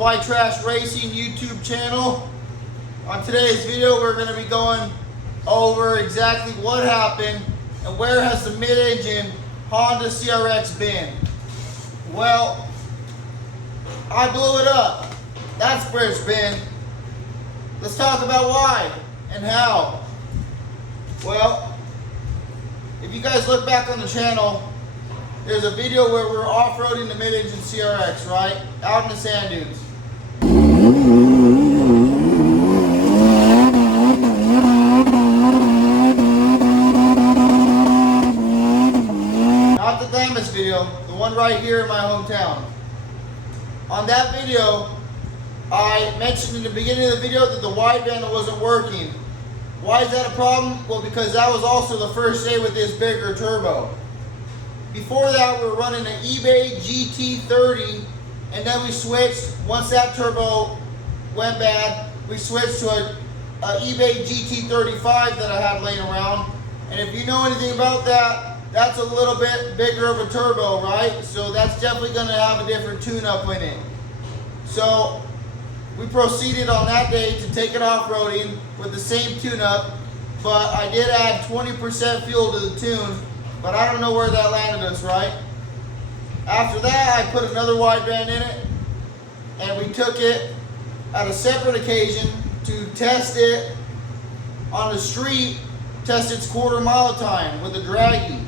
White Trash Racing YouTube channel. On today's video, we're going to be going over exactly what happened and where has the mid-engine Honda CRX been. Well, I blew it up. That's where it's been. Let's talk about why and how. Well, if you guys look back on the channel, there's a video where we're off-roading the mid-engine CRX, right? Out in the sand dunes. Not the Diagnosing video, the one right here in my hometown. On that video, I mentioned in the beginning of the video that the wideband wasn't working. Why is that a problem? Well, because that was also the first day with this bigger turbo. Before that, we were running an eBay GT30, and then we switched, once that turbo went bad, we switched to a eBay GT35 that I had laying around. And if you know anything about that, that's a little bit bigger of a turbo, right? So that's definitely gonna have a different tune-up in it. So we proceeded on that day to take it off-roading with the same tune-up, but I did add 20% fuel to the tune. But I don't know where that landed us, right? After that, I put another wideband in it, and we took it at a separate occasion to test it on the street, test its quarter-mile time with a draggy.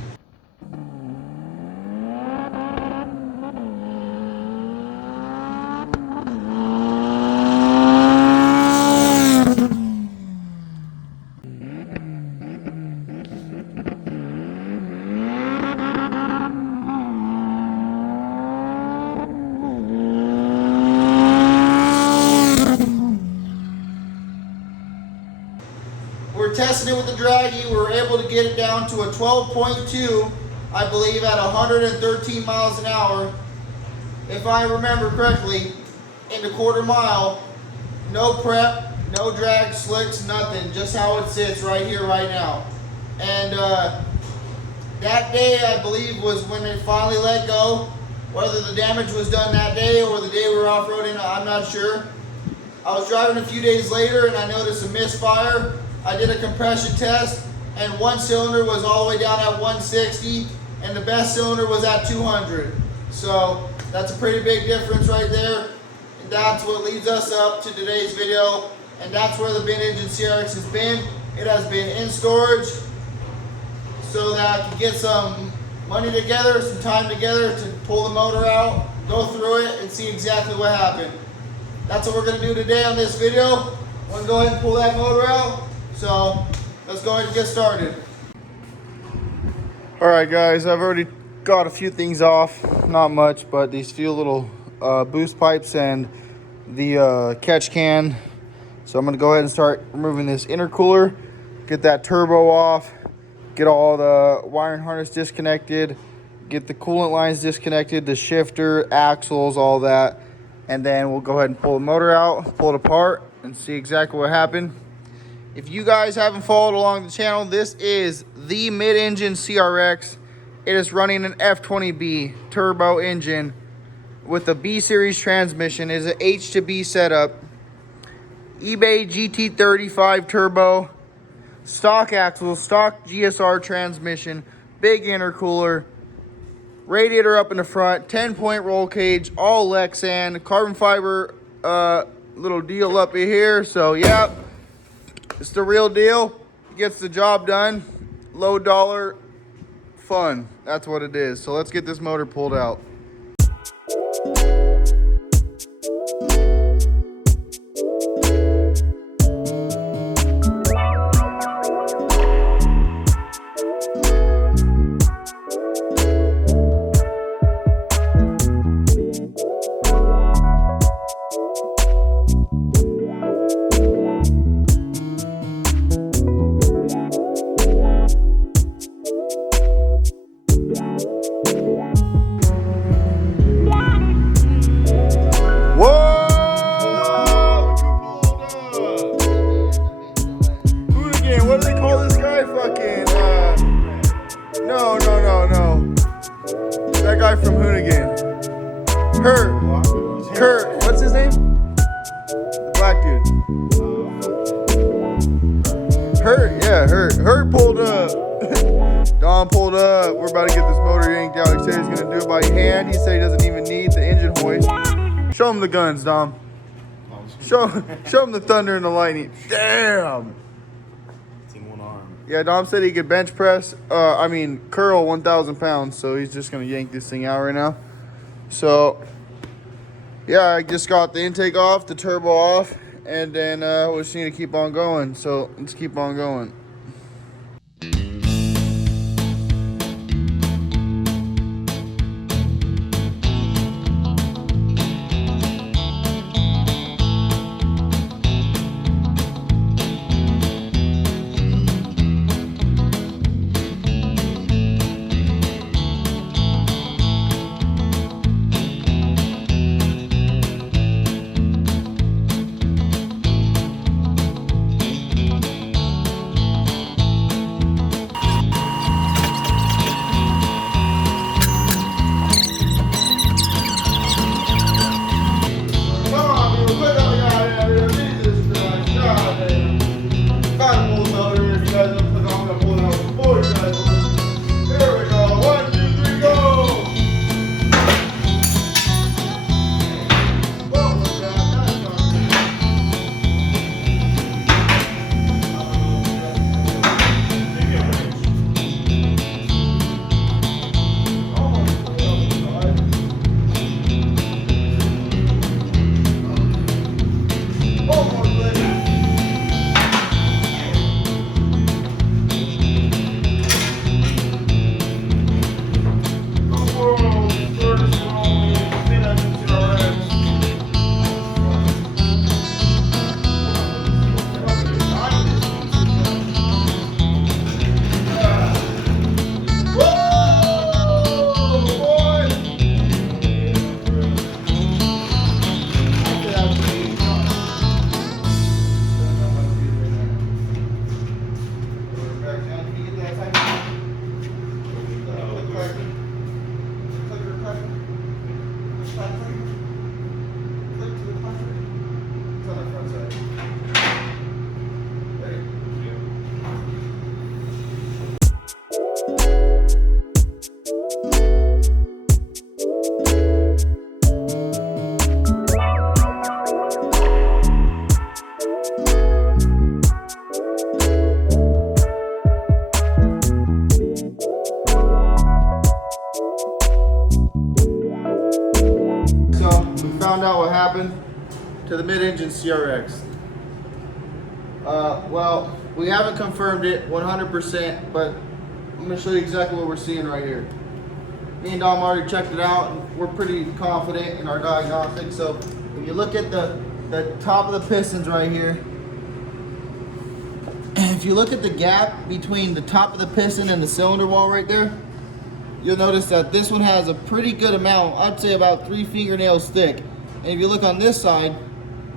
We're testing it with the draggy. We were able to get it down to a 12.2, I believe, at 113 miles an hour. If I remember correctly, in the quarter mile, no prep, no drag, slicks, nothing, just how it sits right here, right now. And that day, I believe, was when it finally let go. Whether the damage was done that day or the day we were off-roading, I'm not sure. I was driving a few days later and I noticed a misfire. I did a compression test, and one cylinder was all the way down at 160, and the best cylinder was at 200. So that's a pretty big difference right there. And that's what leads us up to today's video. And that's where the mid-engine CRX has been. It has been in storage so that I can get some money together, some time together to pull the motor out, go through it, and see exactly what happened. That's what we're going to do today on this video. I'm going to go ahead and pull that motor out. So let's go ahead and get started. Alright guys, I've already got a few things off. Not much, but these few little boost pipes and the catch can. So I'm going to go ahead and start removing this intercooler, get that turbo off, get all the wiring harness disconnected, get the coolant lines disconnected, the shifter, axles, all that. And then we'll go ahead and pull the motor out, pull it apart, and see exactly what happened. If you guys haven't followed along the channel, this is the mid-engine CRX. It is running an F20B turbo engine with a B-Series transmission. It is an H2B setup. eBay GT35 turbo, stock axles, stock GSR transmission, big intercooler, radiator up in the front, 10-point roll cage, all Lexan, carbon fiber little deal up in here. So yeah, it's the real deal. Gets the job done. Low dollar fun. That's what it is. So let's get this motor pulled out. his name? The black dude. Hurt pulled up. Dom pulled up. We're about to get this motor yanked out. He said he's gonna do it by hand. He said he doesn't even need the engine hoist. Show him the guns, Dom. Show him the thunder and the lightning. Damn. It's in one arm. Yeah, Dom said he could bench press, curl 1,000 pounds. So he's just gonna yank this thing out right now. So, yeah, I just got the intake off, the turbo off, and then we just need to keep on going. So let's keep on going. Found out what happened to the mid-engine CRX. Well, we haven't confirmed it 100%, but I'm going to show you exactly what we're seeing right here. Me and Dom already checked it out, and we're pretty confident in our diagnostic. So if you look at the top of the pistons right here, if you look at the gap between the top of the piston and the cylinder wall right there, you'll notice that this one has a pretty good amount, I'd say about 3 fingernails thick. And if you look on this side,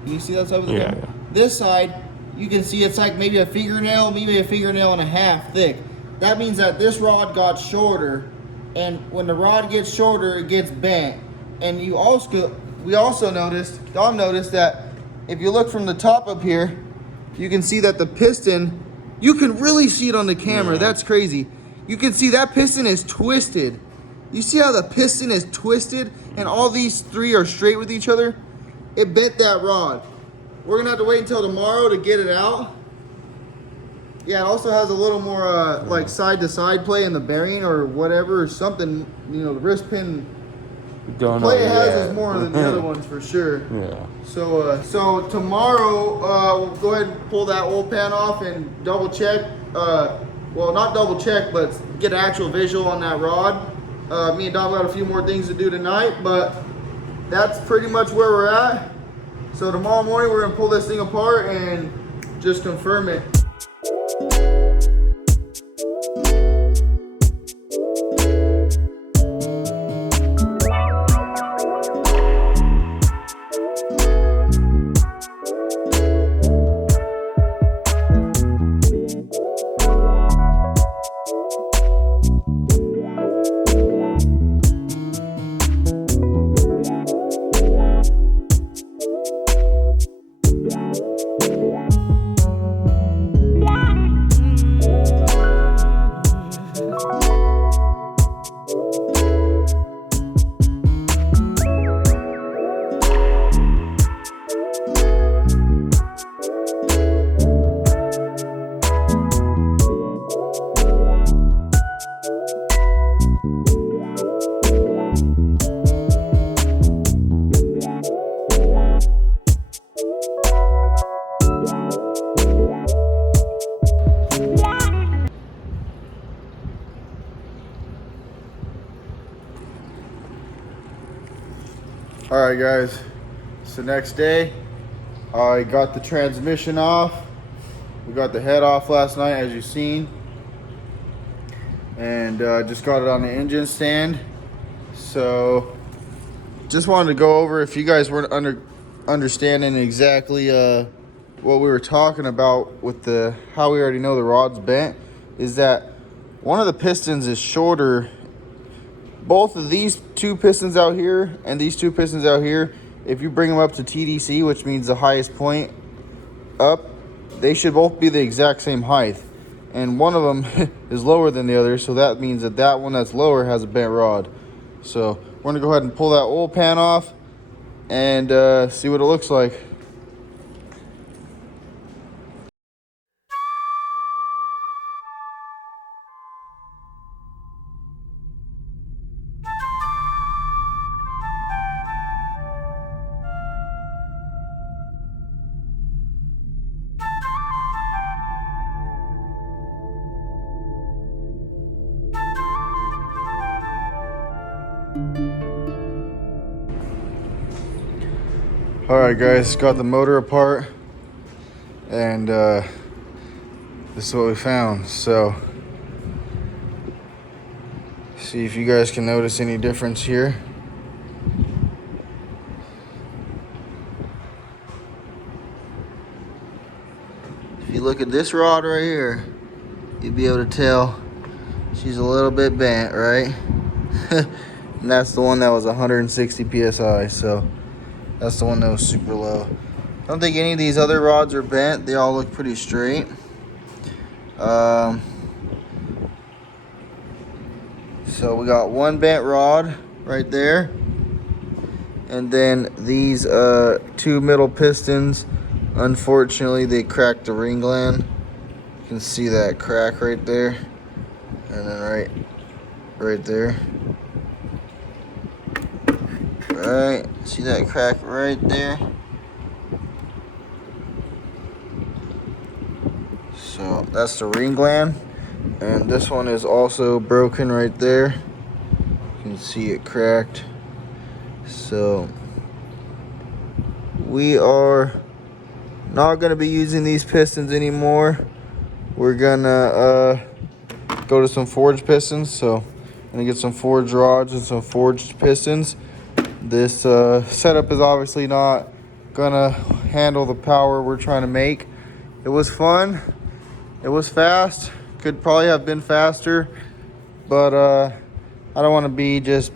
can you see that side of the yeah. This side, you can see it's like maybe a fingernail and a half thick. That means that this rod got shorter, and when the rod gets shorter, it gets bent. And we also noticed, Dom noticed that if you look from the top up here, you can see that the piston, you can really see it on the camera. Yeah. That's crazy. You can see that piston is twisted. You see how the piston is twisted and all these three are straight with each other? It bent that rod. We're gonna have to wait until tomorrow to get it out. Yeah, it also has a little more like side to side play in the bearing or whatever, or something, you know, the wrist pin play it has is more than the other ones for sure. Yeah. So tomorrow we'll go ahead and pull that oil pan off and double check. Well, not double check, but get an actual visual on that rod. Me and Dom got a few more things to do tonight, but that's pretty much where we're at. So tomorrow morning we're gonna pull this thing apart and just confirm it. All right, guys. It's the next day. I got the transmission off. We got the head off last night, as you've seen. And just got it on the engine stand. So just wanted to go over, if you guys weren't understanding exactly what we were talking about with the how we already know the rod's bent, is that one of the pistons is shorter. Both of these two pistons out here and these two pistons out here, if you bring them up to TDC, which means the highest point up, they should both be the exact same height. And one of them is lower than the other, so that means that that one that's lower has a bent rod. So we're gonna go ahead and pull that oil pan off and see what it looks like. All right, guys, got the motor apart, and this is what we found. So see if you guys can notice any difference here. If you look at this rod right here, you'll be able to tell she's a little bit bent, right? And that's the one that was 160 psi. So that's the one that was super low. I don't think any of these other rods are bent. They all look pretty straight. So we got one bent rod right there. And then these two middle pistons, unfortunately, they cracked the ring gland. You can see that crack right there. And then right there. Right, see that crack right there? So that's the ring gland. And this one is also broken right there. You can see it cracked. So we are not gonna be using these pistons anymore. We're gonna go to some forged pistons. So I'm gonna get some forged rods and some forged pistons. This setup is obviously not gonna handle the power we're trying to make. It was fun. It was fast. Could probably have been faster, but I don't want to be just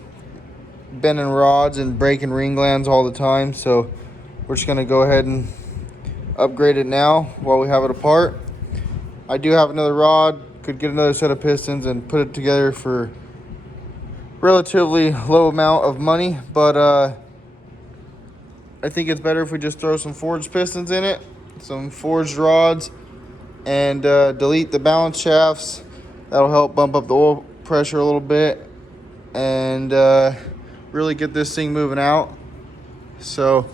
bending rods and breaking ring glands all the time. So we're just gonna go ahead and upgrade it now while we have it apart. I do have another rod. Could get another set of pistons and put it together for relatively low amount of money, but I think it's better if we just throw some forged pistons in it, some forged rods, and delete the balance shafts. That'll help bump up the oil pressure a little bit and really get this thing moving out. So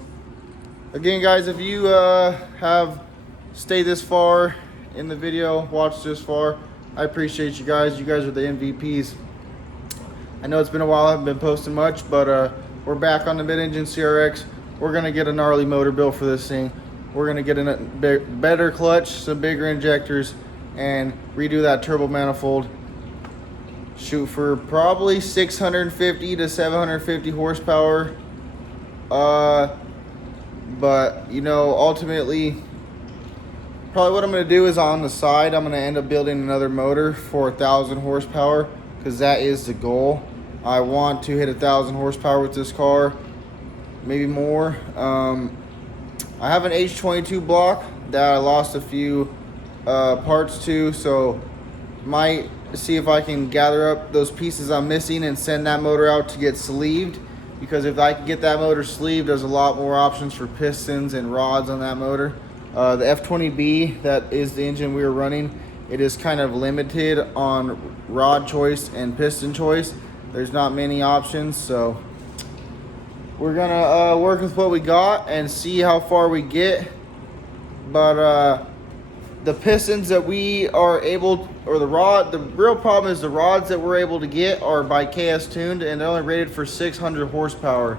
again, guys, if you have stayed this far in the video, watched this far, I appreciate you guys. You guys are the MVPs. I know it's been a while, I haven't been posting much, but we're back on the mid-engine CRX. We're gonna get a gnarly motor built for this thing. We're gonna get a better clutch, some bigger injectors, and redo that turbo manifold. Shoot for probably 650 to 750 horsepower. But you know, ultimately, probably what I'm gonna do is on the side, I'm gonna end up building another motor for 1,000 horsepower, because that is the goal. I want to hit 1,000 horsepower with this car, maybe more. I have an H22 block that I lost a few parts to, so might see if I can gather up those pieces I'm missing and send that motor out to get sleeved, because if I can get that motor sleeved, there's a lot more options for pistons and rods on that motor. The F20B, that is the engine we were running, it is kind of limited on rod choice and piston choice. There's not many options, so we're gonna work with what we got and see how far we get. But the pistons that we are able, or the real problem is the rods that we're able to get are by KS tuned, and they're only rated for 600 horsepower.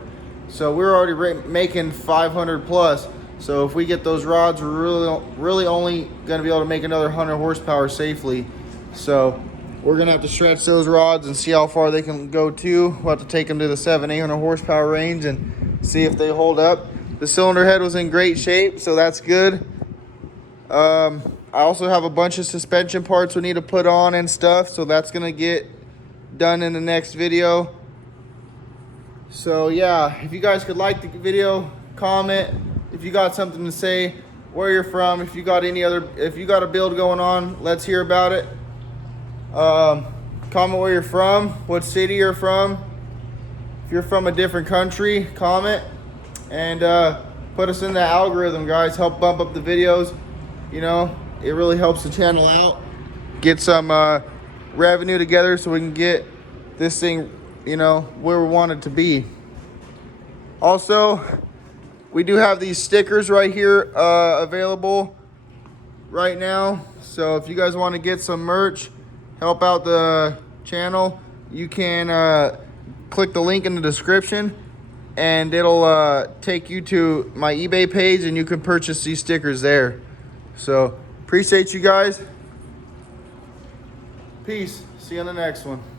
So we're already making 500 plus. So if we get those rods, we're really only going to be able to make another 100 horsepower safely. So we're going to have to stretch those rods and see how far they can go to. We'll have to take them to the 700-800 horsepower range and see if they hold up. The cylinder head was in great shape, so that's good. I also have a bunch of suspension parts we need to put on and stuff, so that's going to get done in the next video. So yeah, if you guys could like the video, comment. If you got something to say, where you're from, if you got a build going on, let's hear about it. Comment where you're from, what city you're from. If you're from a different country, comment and put us in the algorithm, guys. Help bump up the videos. You know, it really helps the channel out. Get some revenue together so we can get this thing, you know, where we want it to be. Also, we do have these stickers right here available right now. So if you guys want to get some merch, help out the channel, you can click the link in the description and it'll take you to my eBay page and you can purchase these stickers there. So appreciate you guys. Peace. See you on the next one.